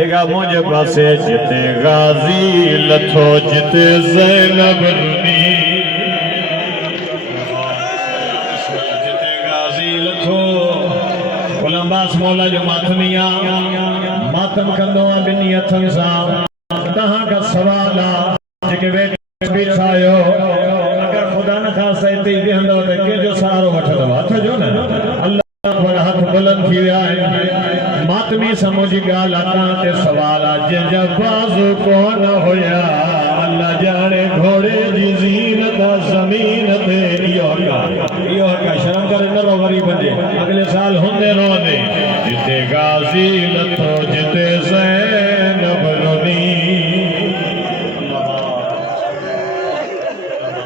دیکھا مجھے پاسے جتے غازی لتھو جتے زینب رنی جتے غازی لتھو غلامباس مولا جو ماتمیاں ماتم کندوں بنی اتھن سا تہاں کا سوالا جکے بیٹھ بیٹھائیو اگر خدا نہ خاصا اتنی بھی ہندو تکے جو سارو وٹھا دو ہاتھ جو نا اللہ پر ہاتھ بلند کی آئے ماتمی سمجھ گالا کانتے سوالا جب بازو کون ہویا اللہ جانے گھوڑے جی زینتا زمین تے یہ کا شرم کرے نہ رو غریب بنجے اگلے سال ہوندے رو دے جتے غازی لتھو جتے زینب رنی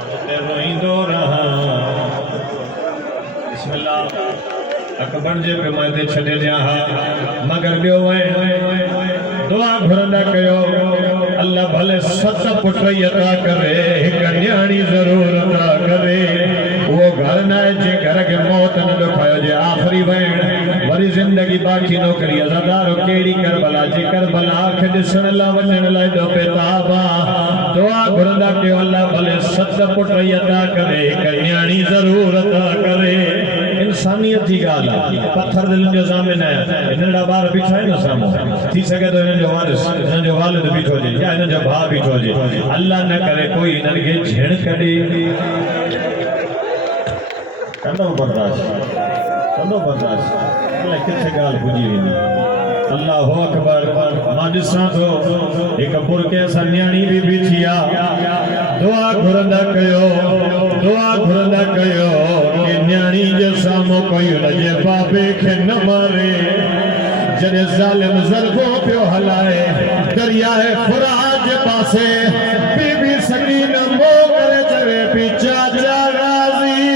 جتے روئندو رہا بسم اللہ اکبر جے پہ میں دے چھڑے لیا ہاں مگر بیو دعا گھرندہ کہو اللہ بھلے ست پٹری عطا کرے ایک نیانی ضرور عطا کرے وہ گھر نہ جے گھر کے موت نہ دکھایا جے آخری وین وری زندگی باقی نوکری ازادارو کیڑی کربلا جے کربلا آنکھ جسن اللہ ونن لائے دو پیتابا دعا گھرندہ کہو اللہ بھلے ست پٹری عطا کرے ایک نیانی ضرور عطا کرے انسانیت ہی گالا پتھر دل جو زامن ہے انہوں نے بار بیٹھا ہے نا سامو تھی سکے تو انہوں نے وارث انہوں نے والد بیٹھو جے یا انہوں نے بھا بیٹھو جے اللہ نہ کرے کوئی انہوں نے جھڑ کڑے کندو برداشت اللہ کتھے گال بھجی ہوئی نہیں اللہ اکبر ماں جساں تو ایک برکے ایسا نیانی بھی بیٹھیا دعا گھرندہ کہو کہ نیانی جیسا مو کوئی لجے بابے کے نہ مارے جنہیں ظالم ظلموں پہ ہلائے دریائے فراج پاسے بی بی سکینہ مو کرے جوے پی چاچا راضی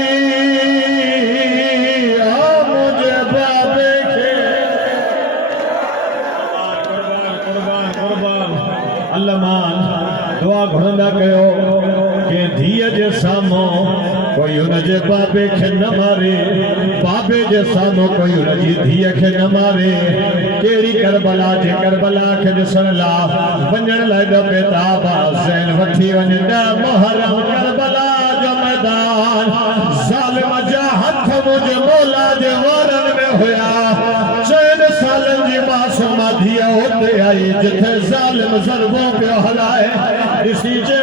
مجھے بابے کے قربان اللہ مان دعا گھرندہ کہو کہ دھیے جے سامو کوئی انجے بابے کے نہ مارے بابے جے سامو کوئی انجے دھیے کے نہ مارے کیری کربلا جے کربلا کے جسن اللہ ونجن لائے دو پیتابا زین وٹھی ونجدہ محرم کربلا جو میدان ظالم جا ہتھ مجھے مولا جے وارن میں ہویا چین سالن جی معصومہ دھیا ہوتے آئی جتھے ظالم ظلموں پہ ہلائے اسی جے